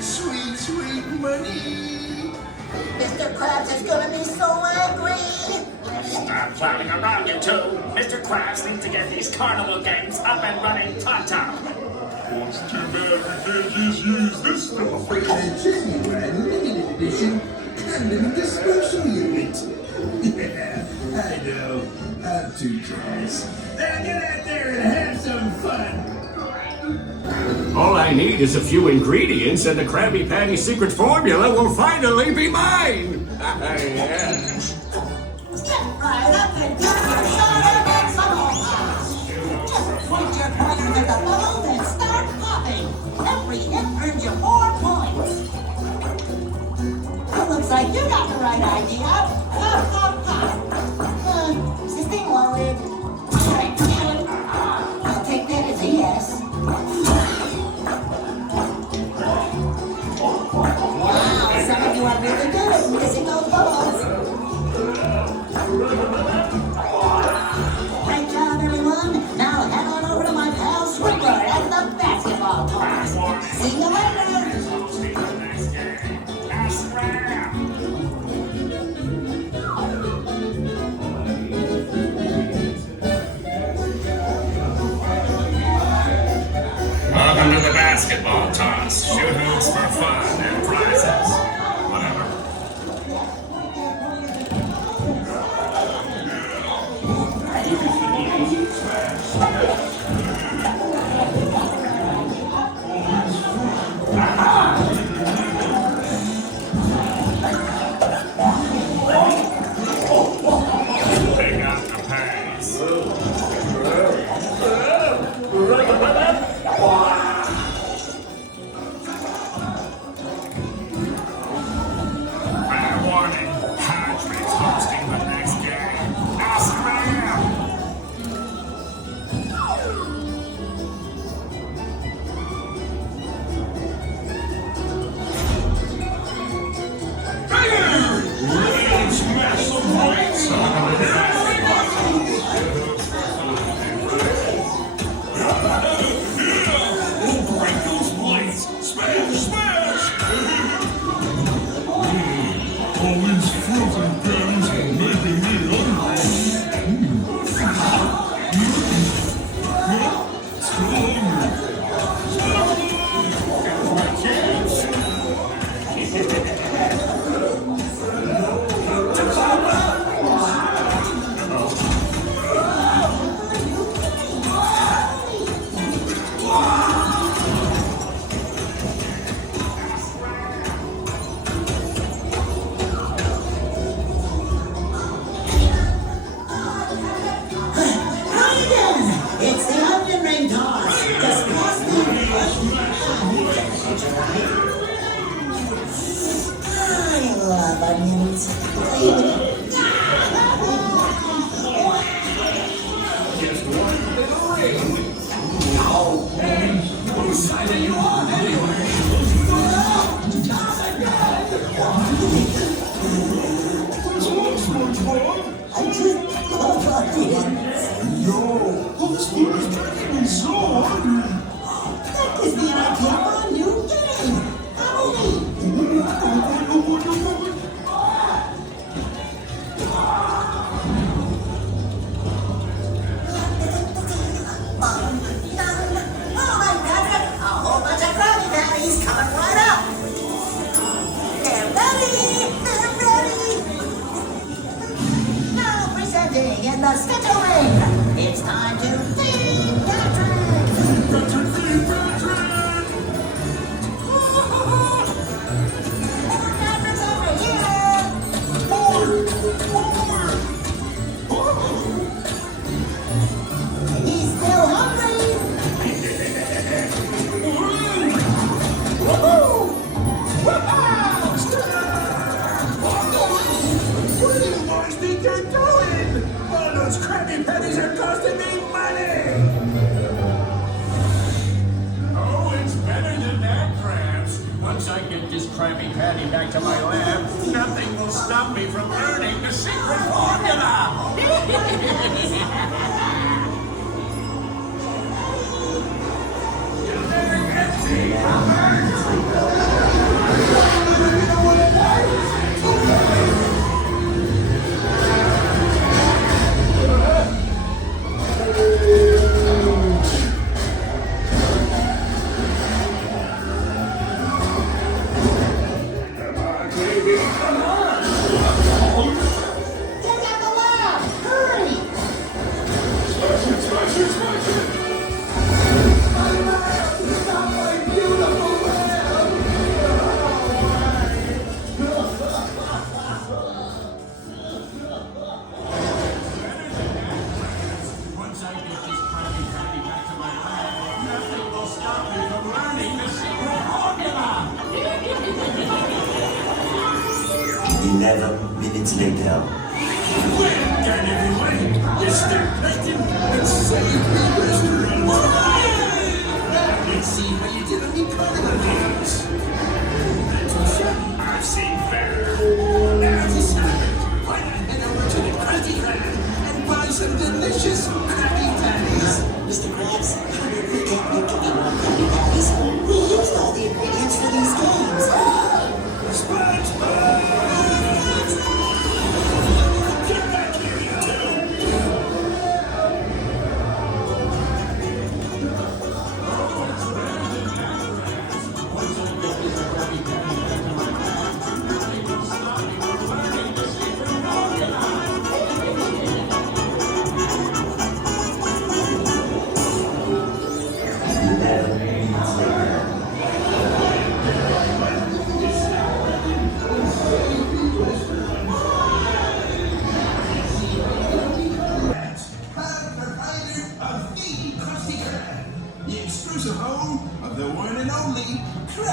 Sweet, sweet money. Mr. Krabs is gonna be so angry. Stop clowning around, you two. Mr. Krabs needs to get these carnival games up and running top. Well, it's too bad we can't just use this stuff. For a genuine limited edition Carnival dispersal unit. Yeah, I know. I'm too jealous. Now get out there and have some fun. All I need is a few ingredients, and the Krabby Patty secret formula will finally be mine. Yes. Step right up and do your shot of that bubble pop. Just point your pointer at the bubbles and start popping. Every hit earns you 4 points. It looks like you got the right idea. Pop, pop, pop. Is this thing loaded? I'll take that as a yes. Wow, some of you are really good at missing those bubbles. Great job, everyone. Now head on over to my pal Squidward at the basketball court. See you later. Welcome to the basketball toss. Shoot hoops for fun and prizes. Whatever. Pick up the pace. Fair warning, Patrick's hosting the next game. Ask Smash some points. We'll break those plates. Smash, smash. All these frozen patties are making me hungry. Still It's the onion ring toss. Just pass the I love onions. Just one little ring. Whose side are you on anyway? This one, SpongeBob. I just love onions. Yo, this food is making me so hungry. That gives me an idea for a new game. Follow me. All right, Patrick. A whole bunch of Krabby Patties coming right up. They're ready. They're ready. Now presenting in the center ring. It's time to feed Patrick. Patrick, feed Patrick. Patrick's over here. More. He's still hungry. Woohoo! Where do you boys think you're going? All those Krabby Patties are costing me money. Oh, it's better than that, Krabs. Once I get this Krabby Patty back to my lab, nothing will stop me from earning the secret formula. You never get me, 11 minutes later. Well done, everyone. You start plating and save the restaurant. Now let's see how you did on the carnival games. I've seen better. Now to start, why not head over to the Krusty Krab and buy some delicious Krabby Patties? Mr. Krabs, how did we get you to be more Krabby Patties? We used all the ingredients for these games. SpongeBob's! Get back here, you two! Proud proprietor of the Krusty Krab, the exclusive home of the one and only Krab.